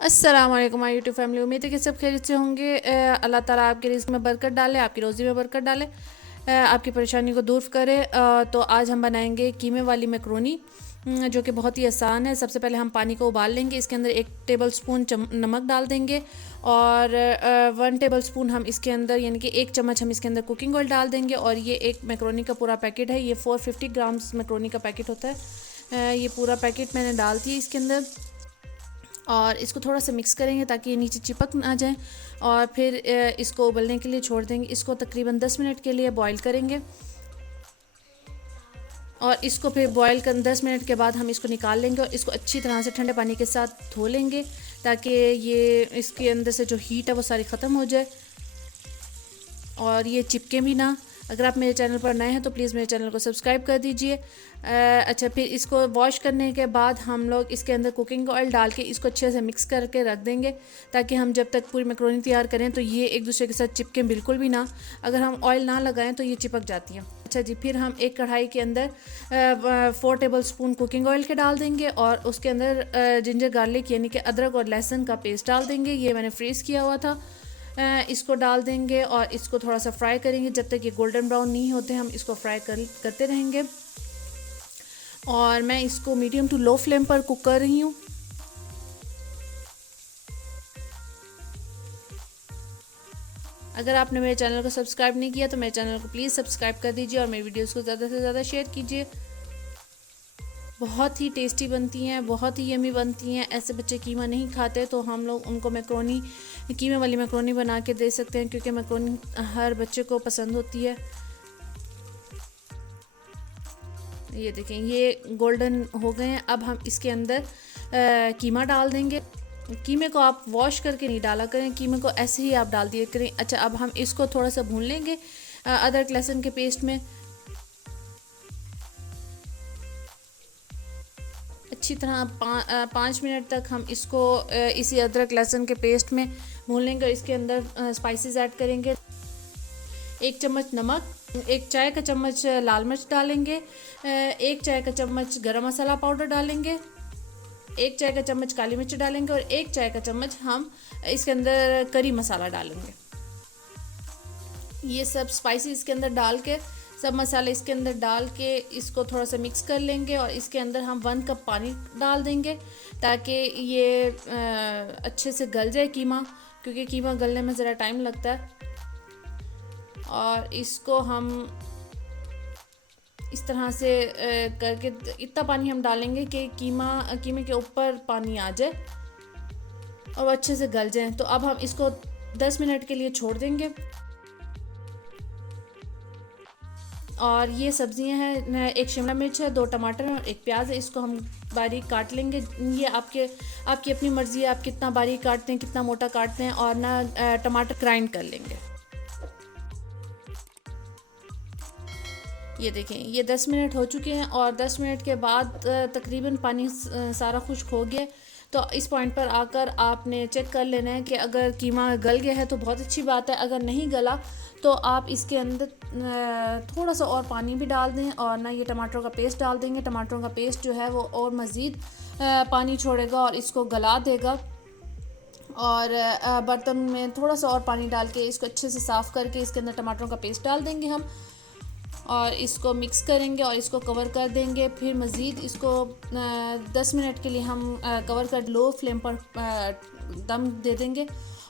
अस्सलाम वालेकुम my YouTube family. उम्मीद है कि सब खैरियत से होंगे। अल्लाह ताला आपके रिज़्क में बरकत डाले, आपकी रोज़ी में बरकत डाले, आपकी परेशानी को दूर करे। तो आज हम बनाएंगे कीमे वाली मैक्रोनी, जो कि बहुत ही आसान है। सबसे पहले हम पानी को उबाल लेंगे। इसके अंदर 1 टेबल स्पून नमक डाल देंगे और 1 टेबल स्पून हम इसके अंदर यानी कि 1 चम्मच हम इसके अंदर कुकिंग ऑयल डाल देंगे। और ये एक मैक्रोनी का पूरा पैकेट है, ये 450 ग्राम्स मैक्रोनी का पैकेट होता है। ये पूरा पैकेट मैंने डाल दिया इसके अंदर और इसको थोड़ा सा मिक्स करेंगे ताकि ये नीचे चिपक ना जाए। और फिर इसको उबलने के लिए छोड़ देंगे। इसको तकरीबन 10 मिनट के लिए बॉईल करेंगे और इसको फिर बॉईल कर 10 मिनट के बाद हम इसको निकाल लेंगे और इसको अच्छी तरह से ठंडे पानी के साथ धो लेंगे ताकि ये इसके अंदर से जो हीट है वो सारी ख़त्म हो जाए और ये चिपके भी ना। अगर आप मेरे चैनल पर नए हैं तो प्लीज़ मेरे चैनल को सब्सक्राइब कर दीजिए। अच्छा, फिर इसको वॉश करने के बाद हम लोग इसके अंदर कुकिंग ऑयल डाल के इसको अच्छे से मिक्स करके रख देंगे ताकि हम जब तक पूरी मैक्रोनी तैयार करें तो ये एक दूसरे के साथ चिपके बिल्कुल भी ना। अगर हम ऑयल ना लगाएं तो ये चिपक जाती हैं। अच्छा जी, फिर हम एक कढ़ाई के अंदर 4 टेबल स्पून कुकिंग ऑयल के डाल देंगे और उसके अंदर जिंजर गार्लिक यानी कि अदरक और लहसुन का पेस्ट डाल देंगे। ये मैंने फ्रीज़ किया हुआ था। इसको डाल देंगे और इसको थोड़ा सा फ्राई करेंगे जब तक ये गोल्डन ब्राउन नहीं होते। हम इसको करते रहेंगे और मैं इसको मीडियम टू लो फ्लेम पर कुक कर रही हूँ। अगर आपने मेरे चैनल को सब्सक्राइब नहीं किया तो मेरे चैनल को प्लीज़ सब्सक्राइब कर दीजिए और मेरी वीडियोस को ज़्यादा से ज़्यादा शेयर कीजिए। बहुत ही टेस्टी बनती हैं, बहुत ही यमी बनती हैं। ऐसे बच्चे कीमा नहीं खाते तो हम लोग उनको मैक्रोनी, कीमे वाली मैक्रोनी बना के दे सकते हैं क्योंकि मैक्रोनी हर बच्चे को पसंद होती है। ये देखें, ये गोल्डन हो गए हैं। अब हम इसके अंदर कीमा डाल देंगे। कीमे को आप वॉश करके नहीं डाला करें, कीमे को ऐसे ही आप डाल दिया करें। अच्छा, अब हम इसको थोड़ा सा भून लेंगे अदरक लहसुन के पेस्ट में। अच्छी तरह 5 मिनट तक हम इसको इसी अदरक लहसुन के पेस्ट में भून लेंगे और इसके अंदर स्पाइसेस ऐड करेंगे। 1 चम्मच नमक, 1 चाय का चम्मच लाल मिर्च डालेंगे, 1 चाय का चम्मच गरम मसाला पाउडर डालेंगे, 1 चाय का चम्मच काली मिर्च डालेंगे और 1 चाय का चम्मच हम इसके अंदर करी मसाला डालेंगे। ये सब स्पाइसेस इसके अंदर डाल के, सब मसाले इसके अंदर डाल के इसको थोड़ा सा मिक्स कर लेंगे और इसके अंदर हम 1 कप पानी डाल देंगे ताकि ये अच्छे से गल जाए कीमा, क्योंकि कीमा गलने में ज़रा टाइम लगता है। और इसको हम इस तरह से करके इतना पानी हम डालेंगे कि कीमे के ऊपर पानी आ जाए और अच्छे से गल जाए। तो अब हम इसको 10 मिनट के लिए छोड़ देंगे। और ये सब्जियां हैं, 1 शिमला मिर्च है, 2 टमाटर हैं और 1 प्याज है। इसको हम बारीक काट लेंगे। ये आपकी अपनी मर्ज़ी है, आप कितना बारीक काटते हैं, कितना मोटा काटते हैं। और ना टमाटर ग्राइंड कर लेंगे। ये देखें, ये 10 मिनट हो चुके हैं और 10 मिनट के बाद तकरीबन पानी सारा खुश्क हो गया। तो इस पॉइंट पर आकर आपने चेक कर लेना है कि अगर कीमा गल गया है तो बहुत अच्छी बात है। अगर नहीं गला तो आप इसके अंदर थोड़ा सा और पानी भी डाल दें और ना ये टमाटरों का पेस्ट डाल देंगे। टमाटरों का पेस्ट जो है वो और मज़ीद पानी छोड़ेगा और इसको गला देगा। और बर्तन में थोड़ा सा और पानी डाल के इसको अच्छे से साफ़ करके इसके अंदर टमाटरों का पेस्ट डाल देंगे हम और इसको मिक्स करेंगे और इसको कवर कर देंगे। फिर मज़ीद इसको 10 मिनट के लिए हम कवर कर लो फ्लेम पर दम दे देंगे।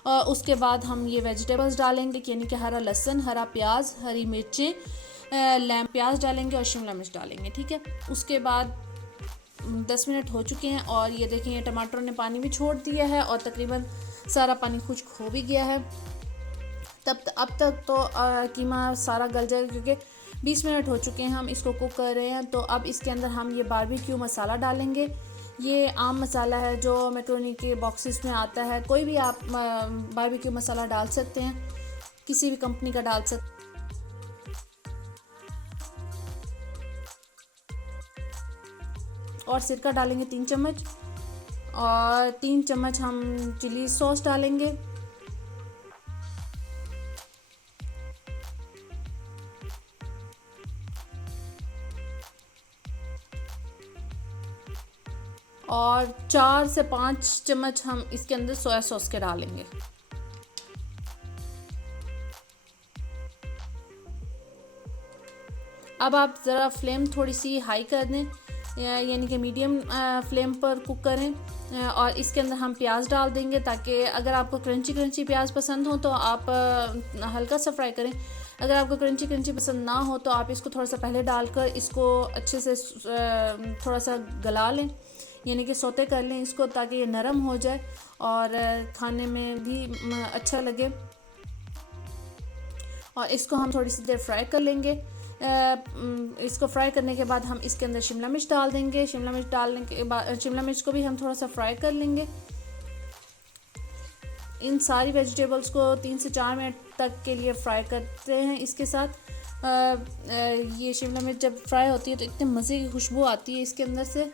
और उसके बाद हम ये वेजिटेबल्स डालेंगे यानी कि हरा लहसुन, हरा प्याज, हरी मिर्चें, लैम प्याज डालेंगे और शिमला मिर्च डालेंगे। ठीक है, उसके बाद 10 मिनट हो चुके हैं और ये देखें, ये टमाटरों ने पानी भी छोड़ दिया है और तकरीबन सारा पानी खुश्क हो भी गया है। अब तक तो कीमा सारा गल जाएगा क्योंकि 20 मिनट हो चुके हैं हम इसको कुक कर रहे हैं। तो अब इसके अंदर हम ये बारबेक्यू मसाला डालेंगे। ये आम मसाला है जो मैक्रोनी के बॉक्सेस में आता है। कोई भी आप बारबेक्यू मसाला डाल सकते हैं, किसी भी कंपनी का डाल सकते हैं। और सिरका डालेंगे 3 चम्मच और 3 चम्मच हम चिली सॉस डालेंगे। और 4 से 5 चम्मच हम इसके अंदर सोया सॉस के डालेंगे। अब आप ज़रा फ्लेम थोड़ी सी हाई कर दें, यानी कि मीडियम फ्लेम पर कुक करें। और इसके अंदर हम प्याज डाल देंगे, ताकि अगर आपको क्रंची क्रंची प्याज पसंद हो तो आप हल्का सा फ्राई करें। अगर आपको क्रंची क्रंची पसंद ना हो तो आप इसको थोड़ा सा पहले डालकर इसको अच्छे से थोड़ा सा गला लें, यानी कि सौते कर लें इसको, ताकि ये नरम हो जाए और खाने में भी अच्छा लगे। और इसको हम थोड़ी सी देर फ्राई कर लेंगे। इसको फ्राई करने के बाद हम इसके अंदर शिमला मिर्च डाल देंगे। शिमला मिर्च डालने के बाद शिमला मिर्च को भी हम थोड़ा सा फ्राई कर लेंगे। इन सारी वेजिटेबल्स को 3 से 4 मिनट तक के लिए फ्राई करते हैं इसके साथ। ये शिमला मिर्च जब फ्राई होती है तो इतने मज़े की खुशबू आती है इसके अंदर से।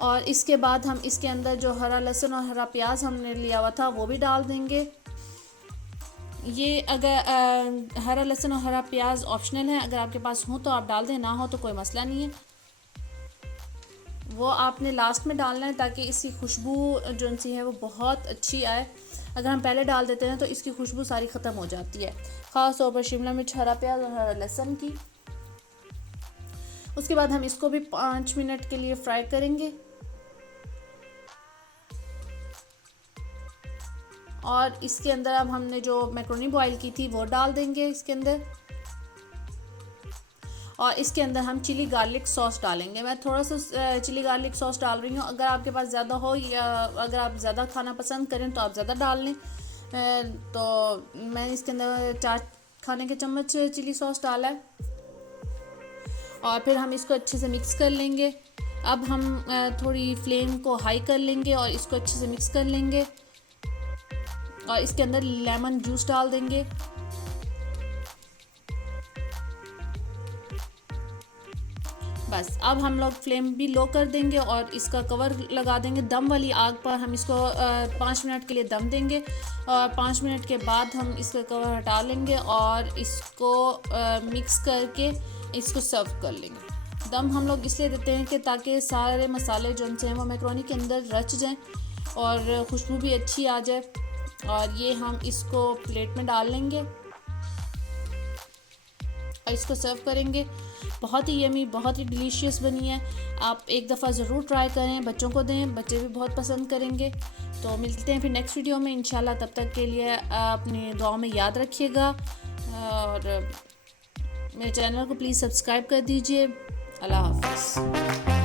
और इसके बाद हम इसके अंदर जो हरा लहसुन और हरा प्याज हमने लिया हुआ था वो भी डाल देंगे। ये अगर हरा लहसुन और हरा प्याज ऑप्शनल है, अगर आपके पास हो तो आप डाल दें, ना हो तो कोई मसला नहीं है। वो आपने लास्ट में डालना है ताकि इसकी खुशबू जो सी है वो बहुत अच्छी आए। अगर हम पहले डाल देते हैं तो इसकी खुशबू सारी ख़त्म हो जाती है, ख़ास तौर पर शिमला मिर्च, हरा प्याज और हरा लहसुन की। उसके बाद हम इसको भी 5 मिनट के लिए फ्राई करेंगे। और इसके अंदर अब हमने जो मैक्रोनी बॉईल की थी वो डाल देंगे इसके अंदर। और इसके अंदर हम चिली गार्लिक सॉस डालेंगे। मैं थोड़ा सा चिली गार्लिक सॉस डाल रही हूँ, अगर आपके पास ज़्यादा हो या अगर आप ज़्यादा खाना पसंद करें तो आप ज़्यादा डाल लें। तो मैं इसके अंदर 4 खाने के चम्मच चिली सॉस डाला है। और फिर हम इसको अच्छे से मिक्स कर लेंगे। अब हम थोड़ी फ्लेम को हाई कर लेंगे और इसको अच्छे से मिक्स कर लेंगे। और इसके अंदर लेमन जूस डाल देंगे। बस अब हम लोग फ्लेम भी लो कर देंगे और इसका कवर लगा देंगे। दम वाली आग पर हम इसको 5 मिनट के लिए दम देंगे। और 5 मिनट के बाद हम इसका कवर हटा लेंगे और इसको मिक्स करके इसको सर्व कर लेंगे। दम हम लोग इसलिए देते हैं कि ताकि सारे मसाले जो हैं वो मैक्रोनी के अंदर रच जाएं और खुशबू भी अच्छी आ जाए। और ये हम इसको प्लेट में डाल लेंगे और इसको सर्व करेंगे। बहुत ही यमी, बहुत ही डिलीशियस बनी है। आप एक दफ़ा ज़रूर ट्राई करें, बच्चों को दें, बच्चे भी बहुत पसंद करेंगे। तो मिलते हैं फिर नेक्स्ट वीडियो में इंशाल्लाह। तब तक के लिए अपनी दुआ में याद रखिएगा और मेरे चैनल को प्लीज़ सब्सक्राइब कर दीजिए। अल्लाह हाफ़िज़।